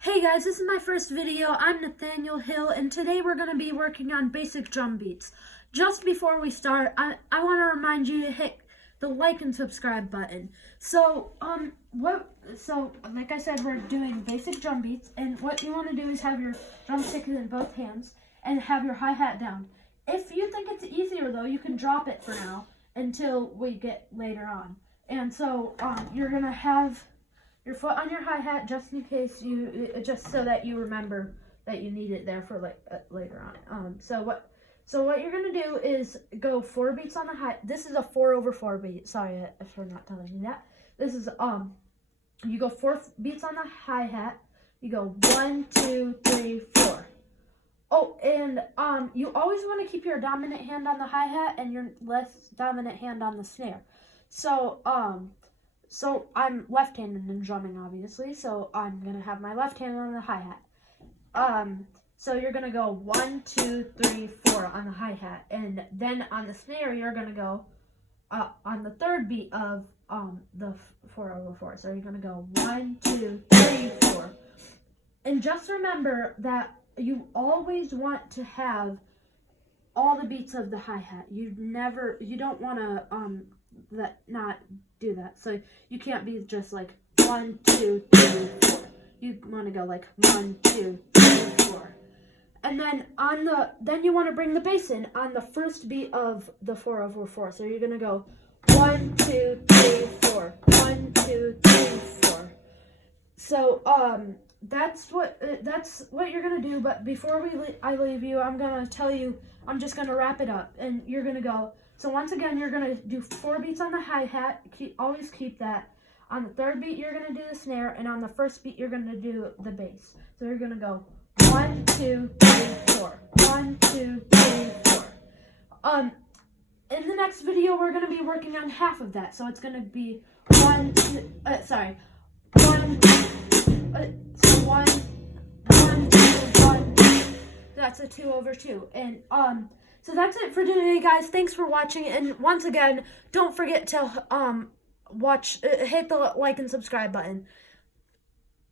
Hey guys, this is my first video. I'm Nathaniel Hill, and today we're going to be working on basic drum beats. Just before we start, I want to remind you to hit the like and subscribe button. So like I said, we're doing basic drum beats, and what you want to do is have your drumstick in both hands and have your hi-hat down. If you think it's easier though, you can drop it for now until we get later on. And so you're going to have your foot on your hi-hat just in case just so that you remember that you need it there for later on. So what you're gonna do is go 4 beats on the hi. This is a 4/4 beat. Sorry for not telling you that. This is you go 4 beats on the hi-hat. You go 1, 2, 3, 4. Oh, and you always want to keep your dominant hand on the hi-hat and your less dominant hand on the snare. So I'm left-handed in drumming, obviously, so I'm going to have my left hand on the hi-hat. So you're going to go 1, 2, 3, 4 on the hi-hat, and then on the snare, you're going to go on the 3rd beat of the 4/4. So you're going to go 1, 2, 3, 4. And just remember that you always want to have all the beats of the hi-hat. You don't want to not do that. So you can't be just like 1, 2, 3, 4. You want to go like 1, 2, 3, 4. And then you want to bring the bass in on the 1st beat of the 4/4. So you're gonna go 1, 2, 3, 4. 1, 2, 3, 4. So that's what you're gonna do. But before I leave you, I'm gonna tell you. I'm just gonna wrap it up, and you're gonna go. So once again, you're gonna do 4 beats on the hi-hat. Always keep that. On the 3rd beat, you're gonna do the snare, and on the 1st beat, you're gonna do the bass. So you're gonna go 1, 2, 3, 4. 1, 2, 3, 4. In the next video, we're gonna be working on half of that. So it's gonna be 1, 2. Sorry, 1. So 1, 1, 2, 1. That's a 2/2, and So that's it for today, guys. Thanks for watching, and once again, don't forget to hit the like and subscribe button.